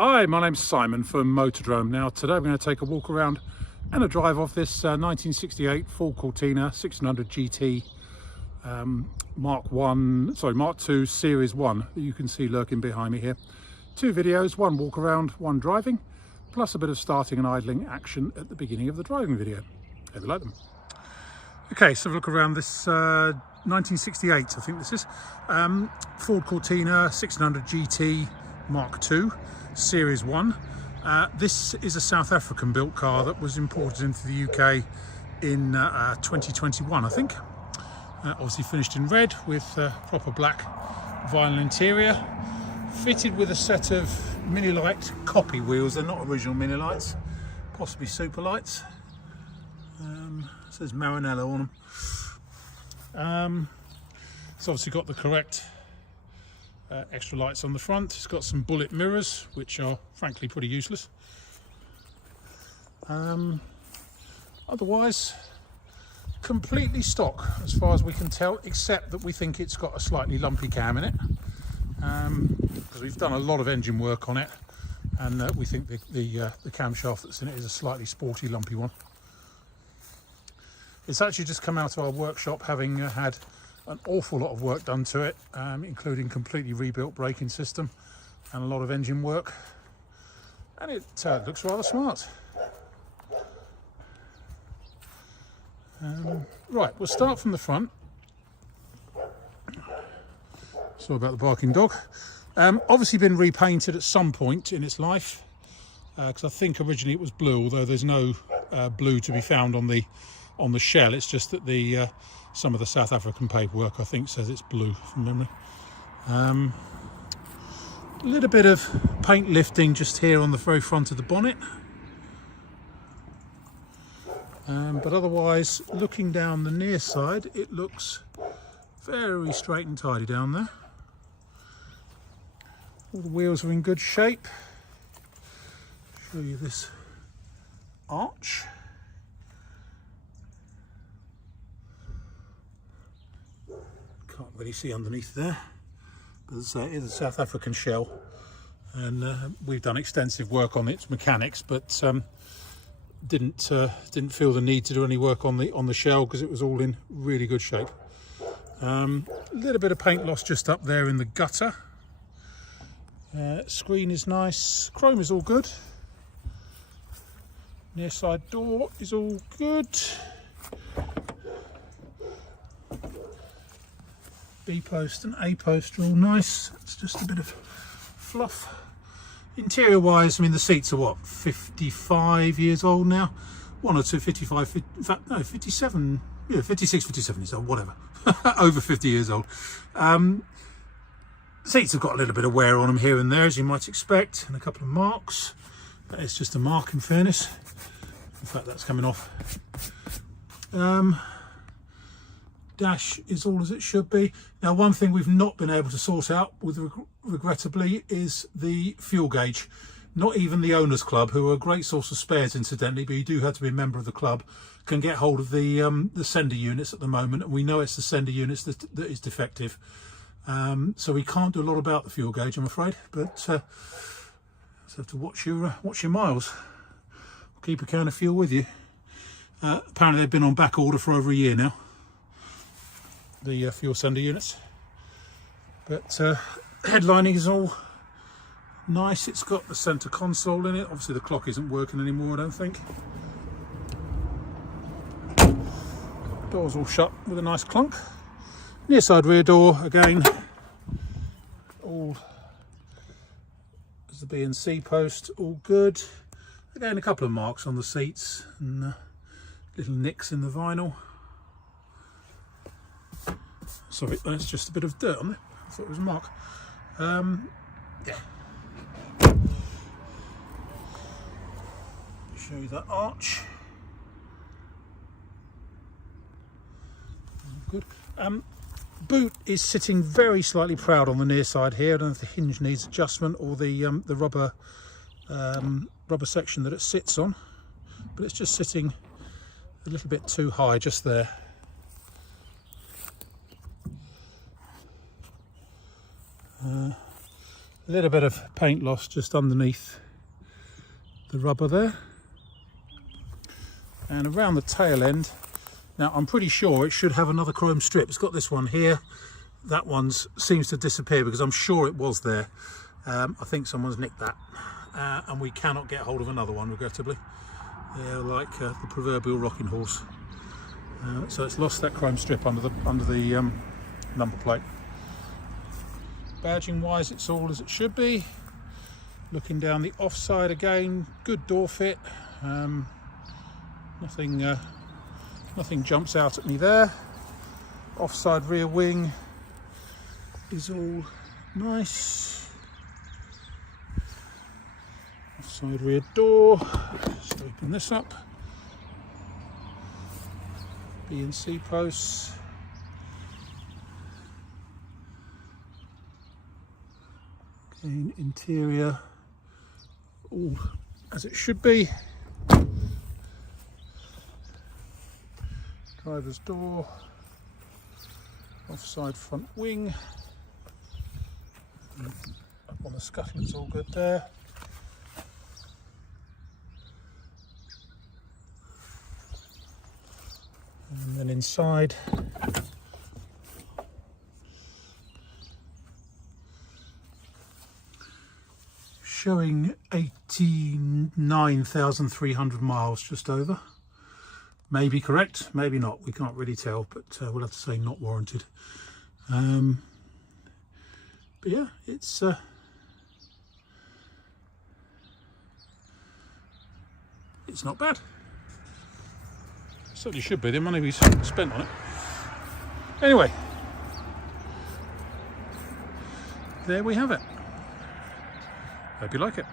Hi, my name's Simon from Motodrome. Now today we're going to take a walk around and a drive off this 1968 Ford Cortina 600 GT Mark 2 Series 1 that you can see lurking behind me here. Two videos, one walk around, one driving, plus a bit of starting and idling action at the beginning of the driving video. Hope you like them. Okay, so have a look around this 1968, I think this is, Ford Cortina 600 GT Mark 2 Series 1. This is a South African built car that was imported into the UK in 2021, I think. Obviously finished in red with proper black vinyl interior, fitted with a set of Minilite copy wheels. They're not original Minilites, possibly super lights. Says Maranello on them. It's obviously got the correct extra lights on the front. It's got some bullet mirrors, which are frankly pretty useless. Otherwise, completely stock as far as we can tell, except that we think it's got a slightly lumpy cam in it, because we've done a lot of engine work on it, and we think the camshaft that's in it is a slightly sporty, lumpy one. It's actually just come out of our workshop, having had an awful lot of work done to it, including completely rebuilt braking system and a lot of engine work, and it looks rather smart. Right, we'll start from the front. Sorry about the barking dog. Obviously been repainted at some point in its life, because I think originally it was blue, although there's no blue to be found on the shell. It's just that the some of the South African paperwork, I think, says it's blue from memory. A little bit of paint lifting just here on the very front of the bonnet, but otherwise, looking down the near side, it looks very straight and tidy down there. All the wheels are in good shape. Show you this arch. Can't really see underneath there, but as I say, it is a South African shell, and we've done extensive work on its mechanics, but didn't feel the need to do any work on the shell because it was all in really good shape. A little bit of paint loss just up there in the gutter. Screen is nice, chrome is all good. Near side door is all good. B post and A post are all nice. It's just a bit of fluff. Interior wise, I mean, the seats are what, 55 years old now? One or two, 55, in fact, no, 57, yeah, 56, 57 years old, whatever. Over 50 years old. Seats have got a little bit of wear on them here and there, as you might expect, and a couple of marks. That is just a mark, in fairness. In fact, that's coming off. Dash is all as it should be. Now, one thing we've not been able to sort out, regrettably, is the fuel gauge. Not even the owners club, who are a great source of spares incidentally, but you do have to be a member of the club, can get hold of the sender units at the moment, and we know it's the sender units that is defective. So we can't do a lot about the fuel gauge, I'm afraid, but just have to watch your miles. Keep a can of fuel with you. Apparently they've been on back order for over a year now, the fuel sender units, but headlining is all nice. It's got the center console in it. Obviously the clock isn't working anymore, I don't think. Doors all shut with a nice clunk. Near side rear door, again, all as the B and C post, all good. Again, a couple of marks on the seats and little nicks in the vinyl. Sorry, that's just a bit of dirt on it. I thought it was a mark. Yeah. Show you that arch. Good. Boot is sitting very slightly proud on the near side here. I don't know if the hinge needs adjustment or the rubber section that it sits on, but it's just sitting a little bit too high just there. A little bit of paint loss just underneath the rubber there. And around the tail end, now I'm pretty sure it should have another chrome strip. It's got this one here. That one seems to disappear because I'm sure it was there. I think someone's nicked that. And we cannot get hold of another one, regrettably. Yeah, like the proverbial rocking horse. So it's lost that chrome strip under the number plate. Badging wise, it's all as it should be. Looking down the offside again, good door fit. Nothing jumps out at me there. Offside rear wing is all nice. Offside rear door. Just open this up. B and C posts. Again, interior all as it should be. Driver's door. Offside front wing. Up on the scuttle, it's all good there. And then inside, showing 89,300 miles, just over. Maybe correct, maybe not, we can't really tell, but we'll have to say not warranted. But yeah, it's not bad. Certainly should be, the money we spent on it. Anyway, there we have it. Hope you like it.